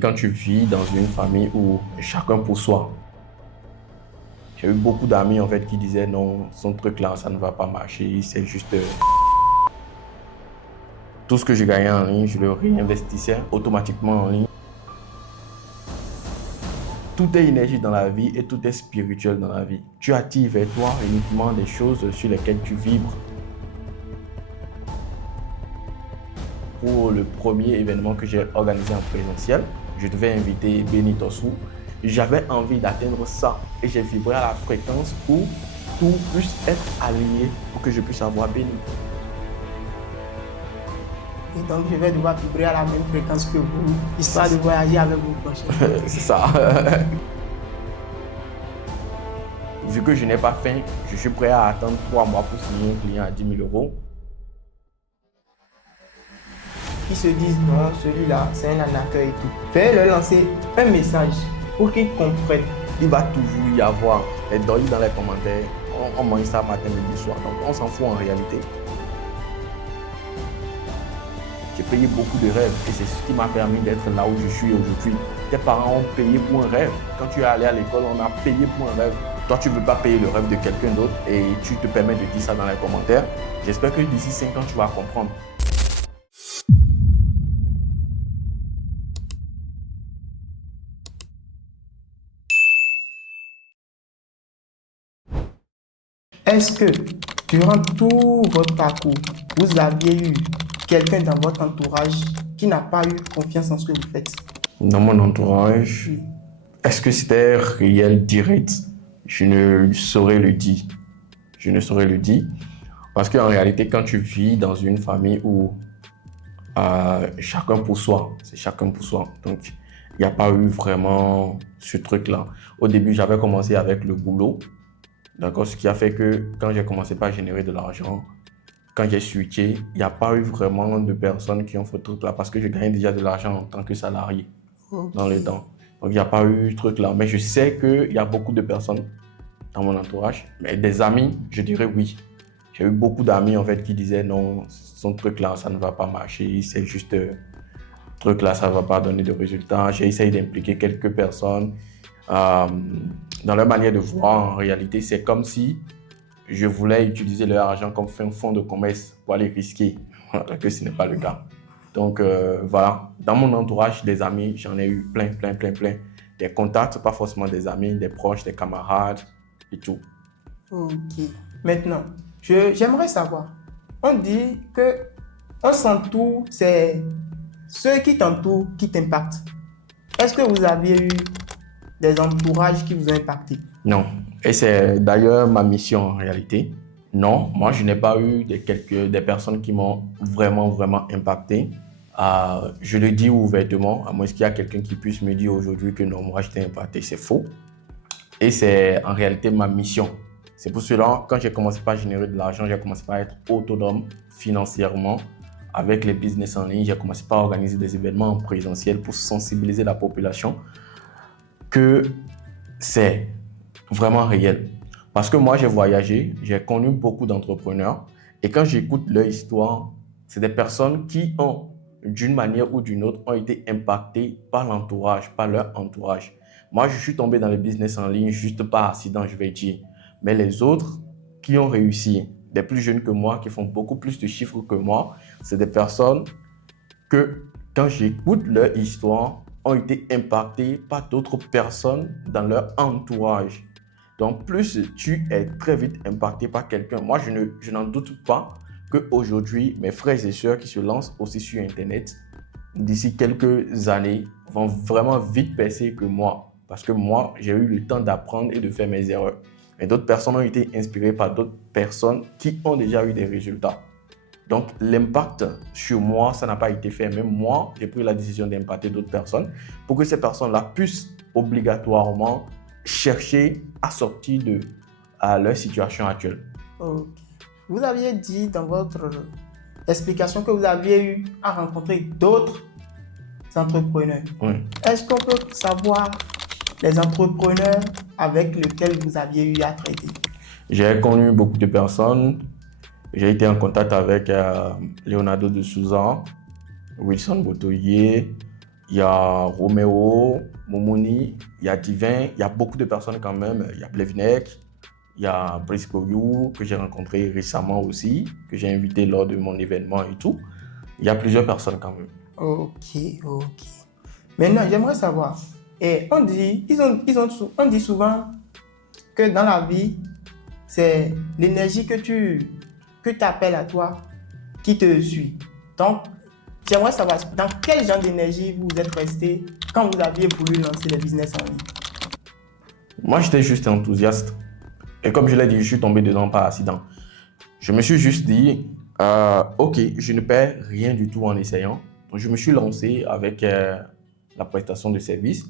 Quand tu vis dans une famille où chacun pour soi, j'ai eu beaucoup d'amis en fait qui disaient non, son truc là, ça ne va pas marcher, c'est juste tout ce que je gagnais en ligne, je le réinvestissais automatiquement en ligne. Tout est énergie dans la vie et tout est spirituel dans la vie. Tu attires vers toi uniquement des choses sur lesquelles tu vibres. Pour le premier événement que j'ai organisé en présentiel, je devais inviter Benny Tossou. J'avais envie d'atteindre ça et j'ai vibré à la fréquence où tout puisse être aligné pour que je puisse avoir Benny. Et donc, je vais devoir vibrer à la même fréquence que vous, histoire de voyager avec vous prochainement. C'est ça. Vu que je n'ai pas faim, je suis prêt à attendre 3 mois pour signer un client à 10 000 euros. Qui se disent non, celui-là, c'est un arnaqueur et tout. Faites leur lancer un message pour qu'ils comprennent. Il va toujours y avoir les données dans les commentaires. On mange ça matin, midi, soir. Donc on s'en fout en réalité. J'ai payé beaucoup de rêves et c'est ce qui m'a permis d'être là où je suis aujourd'hui. Tes parents ont payé pour un rêve. Quand tu es allé à l'école, on a payé pour un rêve. Toi, tu ne veux pas payer le rêve de quelqu'un d'autre et tu te permets de dire ça dans les commentaires. J'espère que d'ici 5 ans, tu vas comprendre. Est-ce que durant tout votre parcours, vous aviez eu quelqu'un dans votre entourage qui n'a pas eu confiance en ce que vous faites? Dans mon entourage, est-ce que c'était réel, direct? Je ne saurais le dire. Je ne saurais le dire. Parce qu'en réalité, quand tu vis dans une famille où chacun pour soi, c'est chacun pour soi. Donc, il n'y a pas eu vraiment ce truc-là. Au début, j'avais commencé avec le boulot. D'accord, ce qui a fait que quand j'ai commencé par générer de l'argent, quand j'ai switché, il n'y a pas eu vraiment de personnes qui ont fait ce truc-là parce que je gagnais déjà de l'argent en tant que salarié dans les temps. Donc, il n'y a pas eu ce truc-là. Mais je sais qu'il y a beaucoup de personnes dans mon entourage, mais des amis, je dirais oui. J'ai eu beaucoup d'amis en fait qui disaient non, son truc-là, ça ne va pas marcher, c'est juste truc-là, ça ne va pas donner de résultats. J'ai essayé d'impliquer quelques personnes. Dans leur manière de voir, en réalité, c'est comme si je voulais utiliser leur argent comme un fonds de commerce pour aller risquer, alors que ce n'est pas le cas. Donc voilà, dans mon entourage, des amis, j'en ai eu plein. Des contacts, pas forcément des amis, des proches, des camarades et tout. Ok. Maintenant, j'aimerais savoir, on dit que on s'entoure, c'est ceux qui t'entourent qui t'impactent. Est-ce que vous aviez eu des entourages qui vous ont impacté? Non. Et c'est d'ailleurs ma mission en réalité. Non, moi je n'ai pas eu des personnes qui m'ont vraiment impacté. Je le dis ouvertement, à moins qu'il y a quelqu'un qui puisse me dire aujourd'hui que non, moi je t'ai impacté, c'est faux. Et c'est en réalité ma mission. C'est pour cela, quand j'ai commencé par générer de l'argent, j'ai commencé par être autonome financièrement. Avec les business en ligne, j'ai commencé par organiser des événements en présentiel pour sensibiliser la population que c'est vraiment réel. Parce que moi, j'ai voyagé, j'ai connu beaucoup d'entrepreneurs et quand j'écoute leur histoire, c'est des personnes qui ont, d'une manière ou d'une autre, ont été impactées par l'entourage, par leur entourage. Moi, je suis tombé dans le business en ligne juste par accident, je vais dire. Mais les autres qui ont réussi, des plus jeunes que moi, qui font beaucoup plus de chiffres que moi, c'est des personnes que, quand j'écoute leur histoire, ont été impactées par d'autres personnes dans leur entourage. Donc, plus tu es très vite impacté par quelqu'un, moi, je n'en doute pas qu'aujourd'hui, mes frères et sœurs qui se lancent aussi sur Internet, d'ici quelques années, vont vraiment vite percer que moi. Parce que moi, j'ai eu le temps d'apprendre et de faire mes erreurs. Mais d'autres personnes ont été inspirées par d'autres personnes qui ont déjà eu des résultats. Donc, l'impact sur moi, ça n'a pas été fait. Même moi, j'ai pris la décision d'impacter d'autres personnes pour que ces personnes-là puissent obligatoirement chercher à sortir de leur situation actuelle. Ok. Vous aviez dit dans votre explication que vous aviez eu à rencontrer d'autres entrepreneurs. Oui. Est-ce qu'on peut savoir les entrepreneurs avec lesquels vous aviez eu à traiter? J'ai connu beaucoup de personnes. J'ai été en contact avec Leonardo de Souza, Wilson Botoyer, il y a Roméo, Momoni, il y a Divin, il y a beaucoup de personnes quand même. Il y a Blevnek, il y a Brice Boyou, que j'ai rencontré récemment aussi, que j'ai invité lors de mon événement et tout. Il y a plusieurs personnes quand même. Ok, ok. Maintenant, j'aimerais savoir, et on dit souvent que dans la vie, c'est l'énergie que tu appelles à toi qui te suit. Donc, j'aimerais savoir dans quel genre d'énergie vous êtes resté quand vous aviez voulu lancer le business en ligne. Moi, j'étais juste enthousiaste. Et comme je l'ai dit, je suis tombé dedans par accident. Je me suis juste dit, ok, je ne perds rien du tout en essayant. Donc, je me suis lancé avec la prestation de service.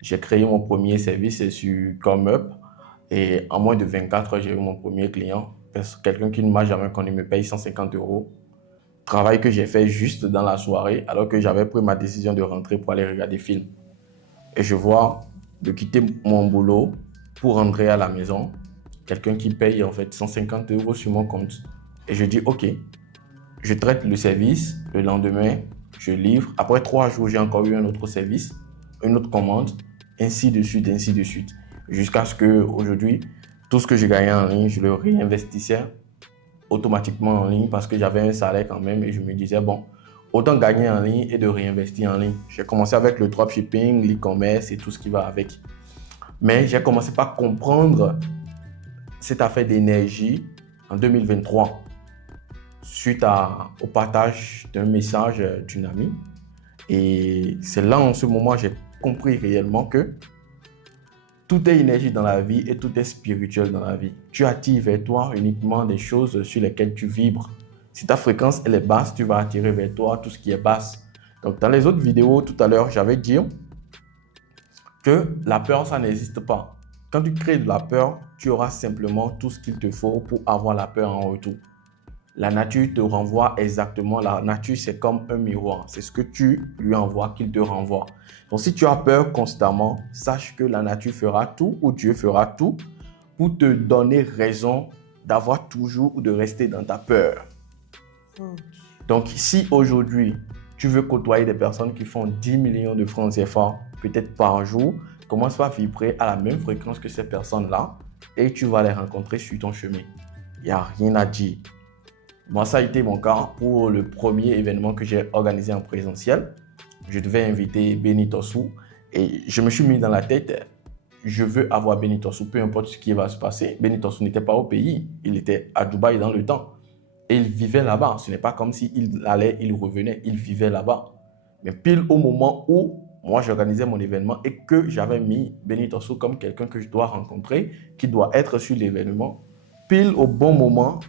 J'ai créé mon premier service sur ComeUp et en moins de 24 heures, j'ai eu mon premier client. Quelqu'un qui ne m'a jamais connu me paye 150 €. Travail que j'ai fait juste dans la soirée alors que j'avais pris ma décision de rentrer pour aller regarder film. Et je vois de quitter mon boulot pour rentrer à la maison, quelqu'un qui paye en fait 150 € sur mon compte. Et je dis ok, je traite le service, le lendemain, je livre. Après 3 jours, j'ai encore eu un autre service, une autre commande, ainsi de suite, ainsi de suite. Jusqu'à ce qu'aujourd'hui, tout ce que je gagnais en ligne, je le réinvestissais automatiquement en ligne parce que j'avais un salaire quand même et je me disais, bon, autant gagner en ligne et de réinvestir en ligne. J'ai commencé avec le dropshipping, l'e-commerce et tout ce qui va avec. Mais j'ai commencé par comprendre cette affaire d'énergie en 2023 suite au partage d'un message d'une amie. Et c'est là, en ce moment, j'ai compris réellement que tout est énergie dans la vie et tout est spirituel dans la vie. Tu attires vers toi uniquement des choses sur lesquelles tu vibres. Si ta fréquence elle est basse, tu vas attirer vers toi tout ce qui est basse. Donc, dans les autres vidéos, tout à l'heure, j'avais dit que la peur, ça n'existe pas. Quand tu crées de la peur, tu auras simplement tout ce qu'il te faut pour avoir la peur en retour. La nature te renvoie exactement. La nature, c'est comme un miroir. C'est ce que tu lui envoies qu'il te renvoie. Donc, si tu as peur constamment, sache que la nature fera tout ou Dieu fera tout pour te donner raison d'avoir toujours ou de rester dans ta peur. Donc, si aujourd'hui, tu veux côtoyer des personnes qui font 10 millions de francs CFA, peut-être par jour, commence par vibrer à la même fréquence que ces personnes-là et tu vas les rencontrer sur ton chemin. Il n'y a rien à dire. Moi, ça a été mon cas pour le premier événement que j'ai organisé en présentiel. Je devais inviter Benny Tossou et je me suis mis dans la tête, je veux avoir Benny Tossou, peu importe ce qui va se passer. Benny Tossou n'était pas au pays, il était à Dubaï dans le temps. Et il vivait là-bas. Ce n'est pas comme s'il allait, il revenait, il vivait là-bas. Mais pile au moment où moi j'organisais mon événement et que j'avais mis Benny Tossou comme quelqu'un que je dois rencontrer, qui doit être sur l'événement, pile au bon moment,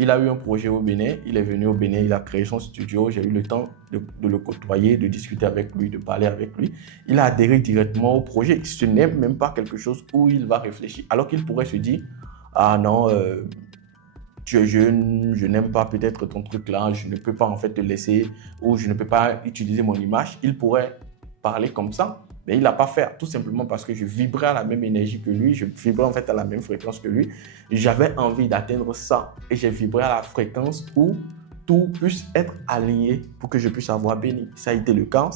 il a eu un projet au Bénin, il est venu au Bénin, il a créé son studio, j'ai eu le temps de le côtoyer, de discuter avec lui, de parler avec lui. Il a adhéré directement au projet. Ce n'est même pas quelque chose où il va réfléchir. Alors qu'il pourrait se dire, ah non, tu es jeune, je n'aime pas peut-être ton truc là, je ne peux pas en fait te laisser ou je ne peux pas utiliser mon image. Il pourrait parler comme ça, mais il n'a pas fait, tout simplement parce que je vibrais à la même énergie que lui, je vibrais en fait à la même fréquence que lui. J'avais envie d'atteindre ça et j'ai vibré à la fréquence où tout puisse être aligné pour que je puisse avoir béni. Ça a été le cas,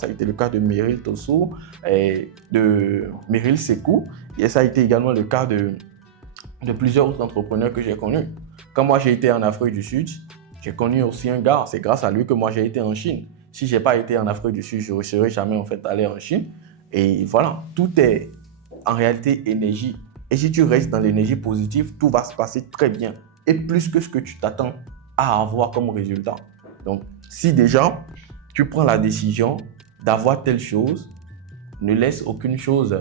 de Meryl Tossou et de Meryl Sekou et ça a été également le cas de plusieurs autres entrepreneurs que j'ai connus. Quand moi j'ai été en Afrique du Sud, j'ai connu aussi un gars, c'est grâce à lui que moi j'ai été en Chine. Si je n'ai pas été en Afrique du Sud, je ne serais jamais en fait allé en Chine. Et voilà, tout est en réalité énergie. Et si tu restes dans l'énergie positive, tout va se passer très bien. Et plus que ce que tu t'attends à avoir comme résultat. Donc, si déjà tu prends la décision d'avoir telle chose, ne laisse aucune chose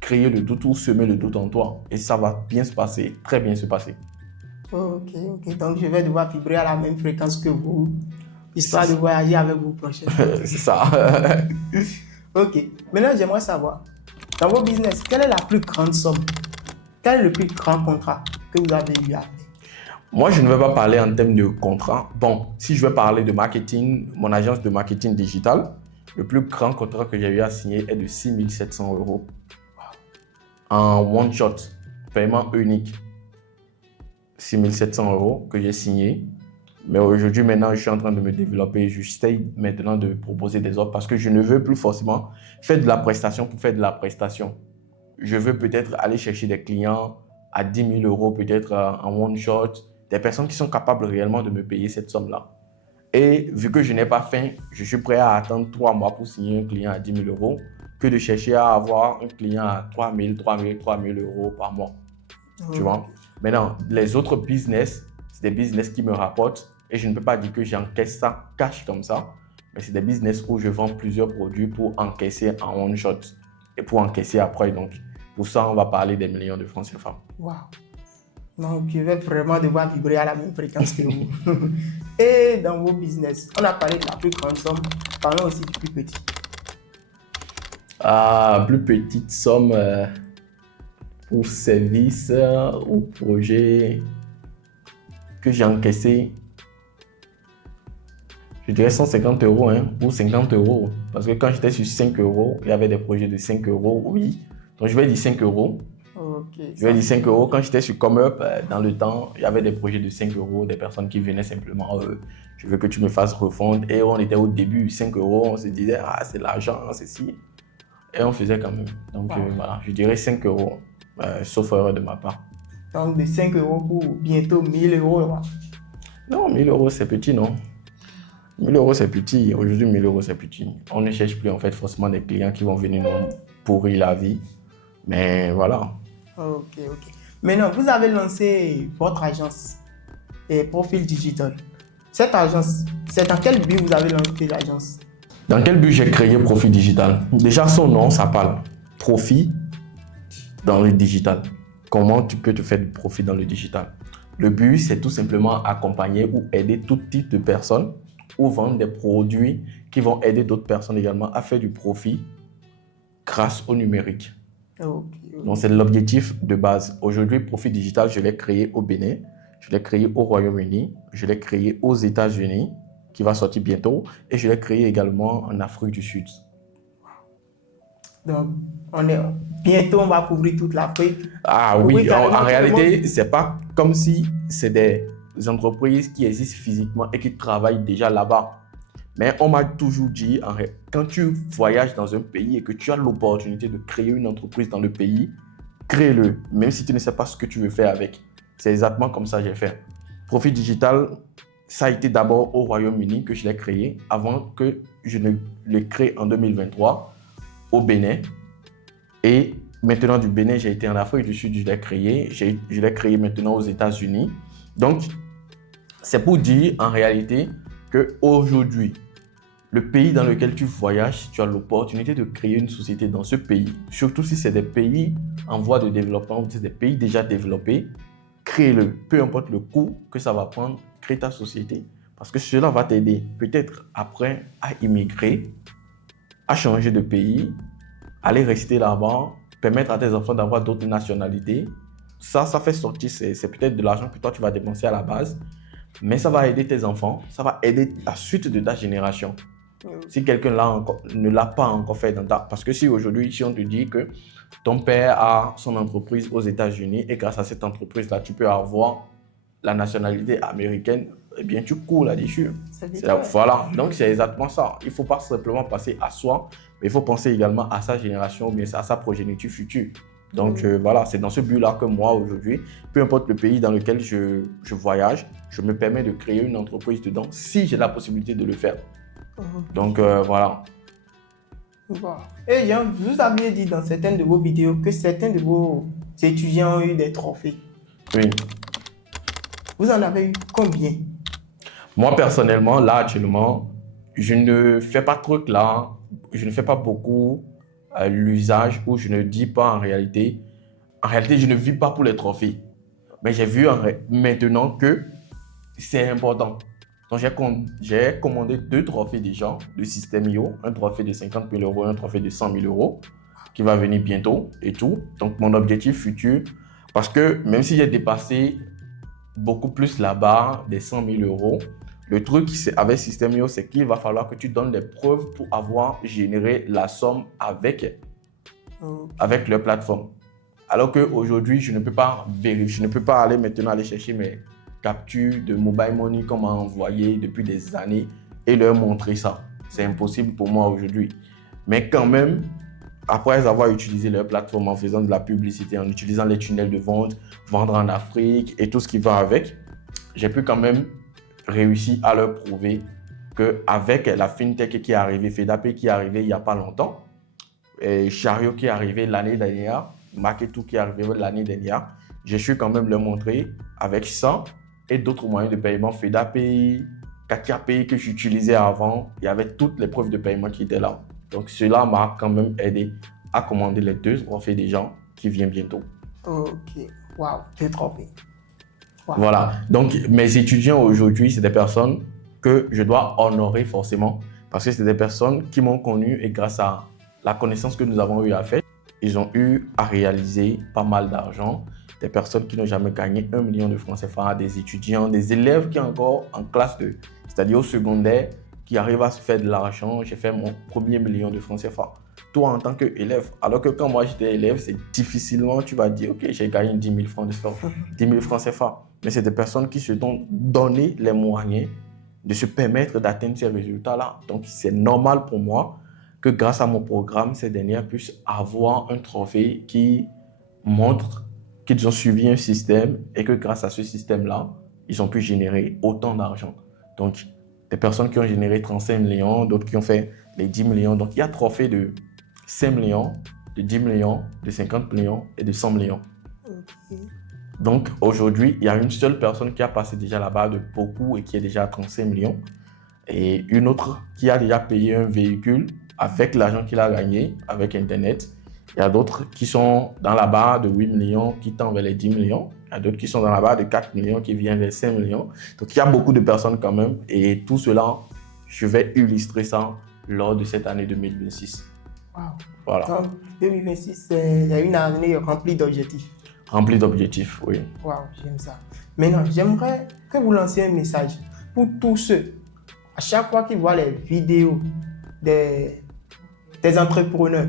créer le doute ou semer le doute en toi. Et ça va bien se passer, très bien se passer. Ok. Donc, je vais devoir vibrer à la même fréquence que vous, histoire de voyager avec vous prochainement. C'est ça. Ok. Maintenant, j'aimerais savoir, dans vos business, quelle est la plus grande somme? Quel est le plus grand contrat que vous avez eu à faire? Moi, je ne vais pas parler en termes de contrat. Bon, si je vais parler de marketing, mon agence de marketing digital, le plus grand contrat que j'ai eu à signer est de 6 700 € en one shot, paiement unique. 6 700 € que j'ai signé. Mais aujourd'hui, maintenant, je suis en train de me développer. J'essaie maintenant de proposer des offres parce que je ne veux plus forcément faire de la prestation pour faire de la prestation. Je veux peut-être aller chercher des clients à 10 000 euros, peut-être en one shot, des personnes qui sont capables réellement de me payer cette somme-là. Et vu que je n'ai pas faim, je suis prêt à attendre 3 mois pour signer un client à 10 000 euros que de chercher à avoir un client à 3 000, 3 000, 3 000 euros par mois. Tu vois? Maintenant, les autres business, c'est des business qui me rapportent et je ne peux pas dire que j'encaisse ça cash comme ça, mais c'est des business où je vends plusieurs produits pour encaisser en one shot et pour encaisser après. Donc, pour ça, on va parler des millions de francs CFA. Waouh! Donc, je vais vraiment devoir vibrer à la même fréquence que vous. Et dans vos business, on a parlé de la plus grande somme, parlons aussi du plus petit. Plus petite somme pour service ou projet que j'ai encaissé, je dirais 150 euros ou 50 euros. Parce que quand j'étais sur 5 euros, il y avait des projets de 5 euros, oui. Donc, je vais dire 5 euros. Okay, je vais dire 5 euros. Quand j'étais sur ComeUp, dans le temps, il y avait des projets de 5 euros, des personnes qui venaient simplement, je veux que tu me fasses refondre. Et on était au début, 5 euros, on se disait, c'est de l'argent, c'est si. Et on faisait quand même. Donc, voilà, je dirais 5 euros, sauf erreur de ma part. Donc, de 5 euros pour bientôt 1000 euros. Là. Non, 1000 euros, c'est petit, non? 1000 euros, c'est petit. Aujourd'hui, 1000 euros, c'est petit. On ne cherche plus, en fait, forcément des clients qui vont venir nous pourrir la vie. Mais voilà. Ok. Maintenant, vous avez lancé votre agence et Profil Digital. Cette agence, c'est dans quel but vous avez lancé l'agence? Dans quel but j'ai créé Profil Digital? Déjà, son nom, ça parle. Profit dans le digital. Comment tu peux te faire du profit dans le digital? Le but, c'est tout simplement accompagner ou aider tout type de personnes ou vendre des produits qui vont aider d'autres personnes également à faire du profit grâce au numérique. Okay. Donc, c'est l'objectif de base. Aujourd'hui, Profil Digital, je l'ai créé au Bénin, je l'ai créé au Royaume-Uni, je l'ai créé aux États-Unis, qui va sortir bientôt, et je l'ai créé également en Afrique du Sud. Donc, bientôt, on va couvrir toute l'Afrique. Oui, en réalité, c'est pas comme si c'est des entreprises qui existent physiquement et qui travaillent déjà là-bas. Mais on m'a toujours dit, quand tu voyages dans un pays et que tu as l'opportunité de créer une entreprise dans le pays, crée-le, même si tu ne sais pas ce que tu veux faire avec. C'est exactement comme ça que j'ai fait. Profil Digital, ça a été d'abord au Royaume-Uni que je l'ai créé, avant que je ne le crée en 2023 au Bénin. Et maintenant du Bénin, j'ai été en Afrique du Sud, je l'ai créé. Je l'ai créé maintenant aux États-Unis. Donc, c'est pour dire en réalité qu'aujourd'hui, le pays dans lequel tu voyages, tu as l'opportunité de créer une société dans ce pays. Surtout si c'est des pays en voie de développement ou c'est des pays déjà développés, crée-le. Peu importe le coût que ça va prendre, crée ta société. Parce que cela va t'aider peut-être après à immigrer, à changer de pays, aller rester là-bas, permettre à tes enfants d'avoir d'autres nationalités. Ça fait sortir, c'est peut-être de l'argent que toi tu vas dépenser à la base, mais ça va aider tes enfants, ça va aider la suite de ta génération. Si quelqu'un ne l'a pas encore fait parce que si aujourd'hui, si on te dit que ton père a son entreprise aux États-Unis et grâce à cette entreprise-là, tu peux avoir la nationalité américaine, eh bien, tu cours là-dessus. Voilà, donc c'est exactement ça. Il ne faut pas simplement passer à soi, mais il faut penser également à sa génération, ou bien à sa progéniture future. Donc voilà, c'est dans ce but-là que moi, aujourd'hui, peu importe le pays dans lequel je voyage, je me permets de créer une entreprise dedans si j'ai la possibilité de le faire. Donc voilà. Et vous aviez dit dans certaines de vos vidéos que certains de vos étudiants ont eu des trophées. Oui. Vous en avez eu combien? Moi, personnellement, là, actuellement, je ne fais pas trop là. Je ne fais pas beaucoup l'usage où je ne dis pas en réalité. En réalité, je ne vis pas pour les trophées. Mais j'ai vu maintenant que c'est important. Donc, j'ai commandé 2 trophées déjà de System.io, un trophée de 50 000 euros, un trophée de 100 000 euros qui va venir bientôt et tout. Donc, mon objectif futur, parce que même si j'ai dépassé beaucoup plus la barre des 100 000 euros, le truc avec System.io, c'est qu'il va falloir que tu donnes des preuves pour avoir généré la somme avec leur plateforme. Alors qu'aujourd'hui, je ne peux pas vérifier, je ne peux pas aller maintenant aller chercher captures de mobile money qu'on m'a envoyé depuis des années et leur montrer ça. C'est impossible pour moi aujourd'hui. Mais quand même, après avoir utilisé leur plateforme en faisant de la publicité, en utilisant les tunnels de vente, vendre en Afrique et tout ce qui va avec, j'ai pu quand même réussir à leur prouver qu'avec la FinTech qui est arrivée, FedApay qui est arrivé il n'y a pas longtemps, et Chariot qui est arrivé l'année dernière, Marketo qui est arrivé l'année dernière, j'ai su quand même leur montrer avec ça et d'autres moyens de paiement, FedApay, KakaPay que j'utilisais avant, il y avait toutes les preuves de paiement qui étaient là. Donc cela m'a quand même aidé à commander les 2 trophées des gens qui viennent bientôt. Ok, waouh, 2 trophées. Wow. Voilà, donc mes étudiants aujourd'hui, c'est des personnes que je dois honorer forcément parce que c'est des personnes qui m'ont connu et grâce à la connaissance que nous avons eu à faire, ils ont eu à réaliser pas mal d'argent. Des personnes qui n'ont jamais gagné 1 million de francs CFA, des étudiants, des élèves qui sont encore en classe 2, c'est-à-dire au secondaire, qui arrivent à se faire de l'argent. J'ai fait mon premier million de francs CFA. Toi, en tant qu'élève, alors que quand moi j'étais élève, c'est difficilement, tu vas dire, ok, j'ai gagné 10 000 francs CFA, 10 000 francs CFA. Mais c'est des personnes qui se sont donné les moyens de se permettre d'atteindre ces résultats-là. Donc, c'est normal pour moi que grâce à mon programme, ces dernières puissent avoir un trophée qui montre qu'ils ont suivi un système et que grâce à ce système-là, ils ont pu générer autant d'argent. Donc, des personnes qui ont généré 35 millions, d'autres qui ont fait les 10 millions. Donc, il y a trophée de 5 millions, de 10 millions, de 50 millions et de 100 millions. Okay. Donc, aujourd'hui, il y a une seule personne qui a passé déjà la barre de beaucoup et qui est déjà à 35 millions. Et une autre qui a déjà payé un véhicule avec l'argent qu'il a gagné avec Internet. Il y a d'autres qui sont dans la barre de 8 millions qui tendent vers les 10 millions. Il y a d'autres qui sont dans la barre de 4 millions qui viennent vers 5 millions. Donc, il y a beaucoup de personnes quand même. Et tout cela, je vais illustrer ça lors de cette année 2026. Wow. Voilà. Donc, 2026, il y a une année remplie d'objectifs. Remplie d'objectifs, oui. Wow, j'aime ça. Maintenant, j'aimerais que vous lanciez un message pour tous ceux, à chaque fois qu'ils voient les vidéos des entrepreneurs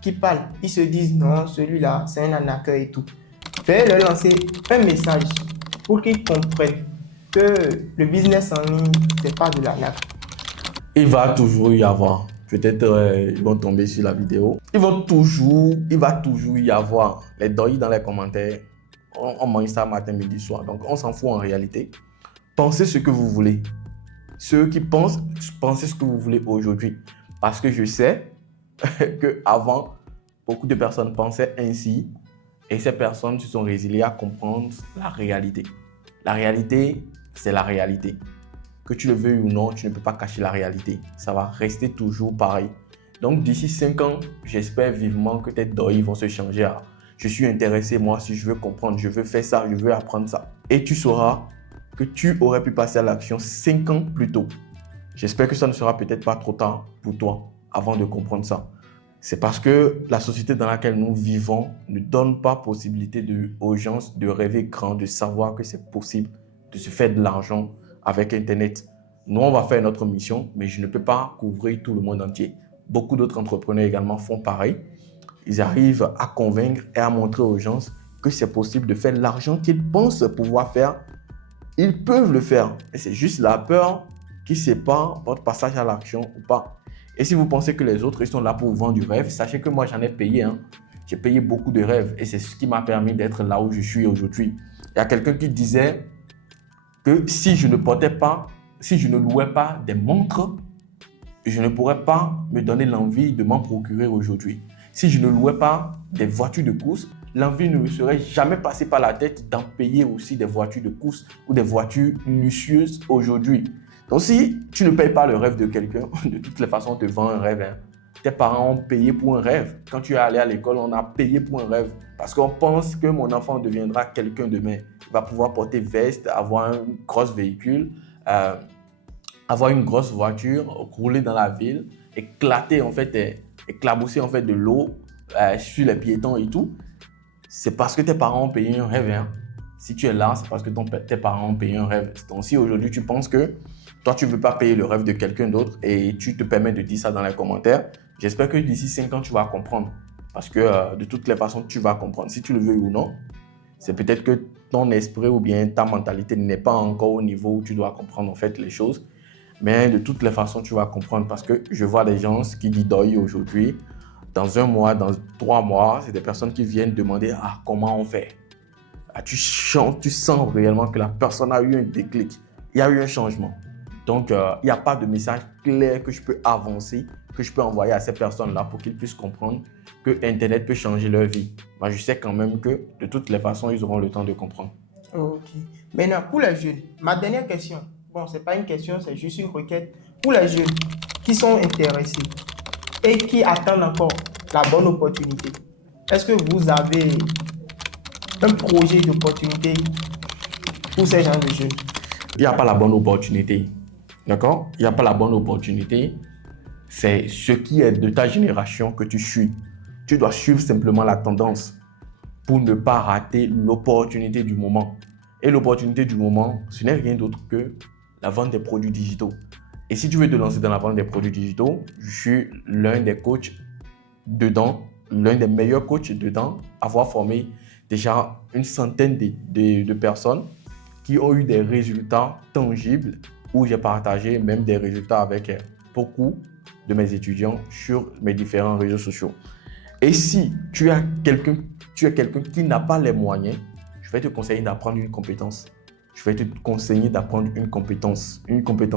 qui parlent, ils se disent non, celui-là, c'est un arnaqueur et tout. Faites leur lancer un message pour qu'ils comprennent que le business en ligne, c'est pas de l'arnaque. Il va toujours y avoir. Peut-être ils vont tomber sur la vidéo. Il va toujours y avoir les doigts dans les commentaires. On mange ça matin, midi, soir. Donc, on s'en fout en réalité. Pensez ce que vous voulez. Ceux qui pensent, pensez ce que vous voulez aujourd'hui. Parce que je sais qu'avant, beaucoup de personnes pensaient ainsi. Et ces personnes se sont résiliées à comprendre la réalité. La réalité, c'est la réalité. Que tu le veuilles ou non, tu ne peux pas cacher la réalité. Ça va rester toujours pareil. Donc, d'ici 5 ans, j'espère vivement que tes doigts vont se changer à « je suis intéressé, moi, si je veux comprendre, je veux faire ça, je veux apprendre ça ». Et tu sauras que tu aurais pu passer à l'action 5 ans plus tôt. J'espère que ça ne sera peut-être pas trop tard pour toi avant de comprendre ça. C'est parce que la société dans laquelle nous vivons ne donne pas possibilité aux gens de rêver grand, de savoir que c'est possible de se faire de l'argent avec Internet. Nous, on va faire notre mission, mais je ne peux pas couvrir tout le monde entier. Beaucoup d'autres entrepreneurs également font pareil. Ils arrivent à convaincre et à montrer aux gens que c'est possible de faire l'argent qu'ils pensent pouvoir faire. Ils peuvent le faire. Et c'est juste la peur qui sépare votre passage à l'action ou pas. Et si vous pensez que les autres ils sont là pour vous vendre du rêve, sachez que moi, j'en ai payé. J'ai payé beaucoup de rêves et c'est ce qui m'a permis d'être là où je suis aujourd'hui. Il y a quelqu'un qui disait que si je ne louais pas des montres, je ne pourrais pas me donner l'envie de m'en procurer aujourd'hui. Si je ne louais pas des voitures de course, l'envie ne me serait jamais passée par la tête d'en payer aussi des voitures de course ou des voitures luxueuses aujourd'hui. Donc si tu ne payes pas le rêve de quelqu'un, de toutes les façons, on te vend un rêve. Tes parents ont payé pour un rêve. Quand tu es allé à l'école, on a payé pour un rêve. Parce qu'on pense que mon enfant deviendra quelqu'un demain. Il va pouvoir porter veste, avoir un gros véhicule, avoir une grosse voiture, rouler dans la ville, éclabousser de l'eau sur les piétons et tout. C'est parce que tes parents ont payé un rêve. Si tu es là, c'est parce que tes parents ont payé un rêve. Donc si aujourd'hui tu penses que toi tu ne veux pas payer le rêve de quelqu'un d'autre et tu te permets de dire ça dans les commentaires, j'espère que d'ici 5 ans tu vas comprendre. Parce que de toutes les façons tu vas comprendre. Si tu le veux ou non, c'est peut-être que ton esprit ou bien ta mentalité n'est pas encore au niveau où tu dois comprendre en fait les choses. Mais de toutes les façons, tu vas comprendre parce que je vois des gens qui didouillent aujourd'hui. Dans 1 mois, dans 3 mois, c'est des personnes qui viennent demander comment on fait. Tu sens réellement que la personne a eu un déclic. Il y a eu un changement. Donc, il n'y a pas de message clair que je peux avancer, que je peux envoyer à ces personnes-là pour qu'ils puissent comprendre que Internet peut changer leur vie. Moi, je sais quand même que de toutes les façons, ils auront le temps de comprendre. Ok. Maintenant, pour les jeunes, ma dernière question. Bon, ce n'est pas une question, c'est juste une requête. Pour les jeunes qui sont intéressés et qui attendent encore la bonne opportunité, est-ce que vous avez un projet d'opportunité pour ces gens de jeunes? Il n'y a pas la bonne opportunité. D'accord? Il n'y a pas la bonne opportunité. C'est ce qui est de ta génération que tu suis. Tu dois suivre simplement la tendance pour ne pas rater l'opportunité du moment. Et l'opportunité du moment, ce n'est rien d'autre que la vente des produits digitaux. Et si tu veux te lancer dans la vente des produits digitaux, je suis l'un des coachs dedans, l'un des meilleurs coachs dedans, avoir formé déjà une centaine de personnes qui ont eu des résultats tangibles où j'ai partagé même des résultats avec beaucoup de mes étudiants sur mes différents réseaux sociaux. Et si tu es quelqu'un qui n'a pas les moyens, je vais te conseiller d'apprendre une compétence. Je vais te conseiller d'apprendre une compétence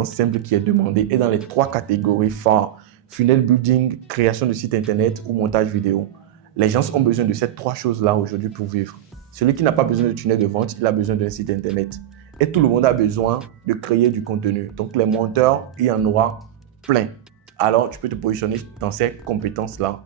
simple qui est demandée et dans les 3 catégories phares: funnel building, création de site internet ou montage vidéo. Les gens ont besoin de ces 3 choses-là aujourd'hui pour vivre. Celui qui n'a pas besoin de tunnel de vente, il a besoin d'un site internet. Et tout le monde a besoin de créer du contenu. Donc les monteurs, il y en aura plein. Alors tu peux te positionner dans ces compétences-là,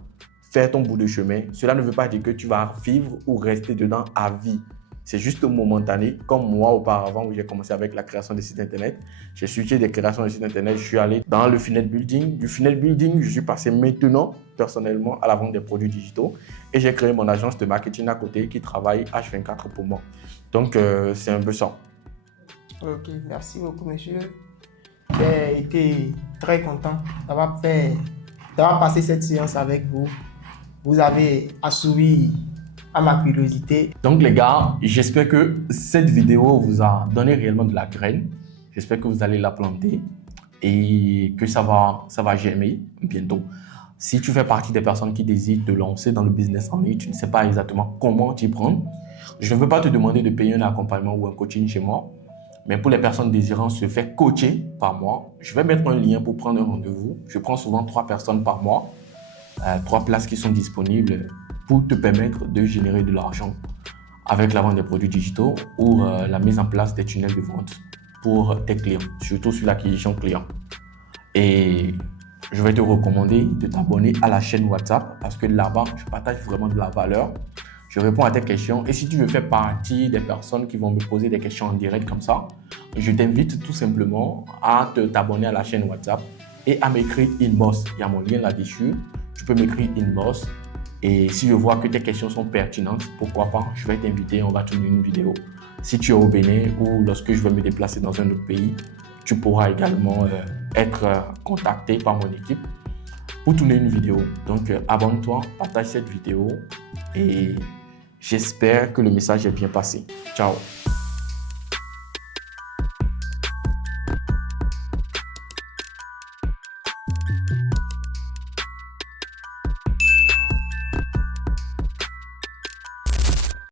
faire ton bout de chemin. Cela ne veut pas dire que tu vas vivre ou rester dedans à vie. C'est juste momentané, comme moi auparavant où j'ai commencé avec la création de sites internet. J'ai switché des créations de sites internet, je suis allé dans le funnel building. Du funnel building, je suis passé maintenant personnellement à la vente des produits digitaux et j'ai créé mon agence de marketing à côté qui travaille H24 pour moi. Donc c'est un peu ça. Ok, merci beaucoup monsieur. J'ai été très content d'avoir passé cette séance avec vous. Vous avez assouvi à ma curiosité. Donc les gars, j'espère que cette vidéo vous a donné réellement de la graine. J'espère que vous allez la planter et que ça va germer bientôt. Si tu fais partie des personnes qui désirent te lancer dans le business en ligne, tu ne sais pas exactement comment t'y prendre, je ne veux pas te demander de payer un accompagnement ou un coaching chez moi. Mais pour les personnes désirant se faire coacher par moi, je vais mettre un lien pour prendre un rendez-vous. Je prends souvent 3 personnes par mois, 3 places qui sont disponibles pour te permettre de générer de l'argent avec la vente des produits digitaux ou la mise en place des tunnels de vente pour tes clients, surtout sur l'acquisition client. Et je vais te recommander de t'abonner à la chaîne WhatsApp parce que là-bas, je partage vraiment de la valeur. Je réponds à tes questions et si tu veux faire partie des personnes qui vont me poser des questions en direct comme ça, je t'invite tout simplement à t'abonner à la chaîne WhatsApp et à m'écrire inbox. Il y a mon lien là-dessus. Tu peux m'écrire inbox et si je vois que tes questions sont pertinentes, pourquoi pas, je vais t'inviter, on va tourner une vidéo. Si tu es au Bénin ou lorsque je vais me déplacer dans un autre pays, tu pourras également être contacté par mon équipe pour tourner une vidéo. Donc abonne-toi, partage cette vidéo et j'espère que le message est bien passé. Ciao.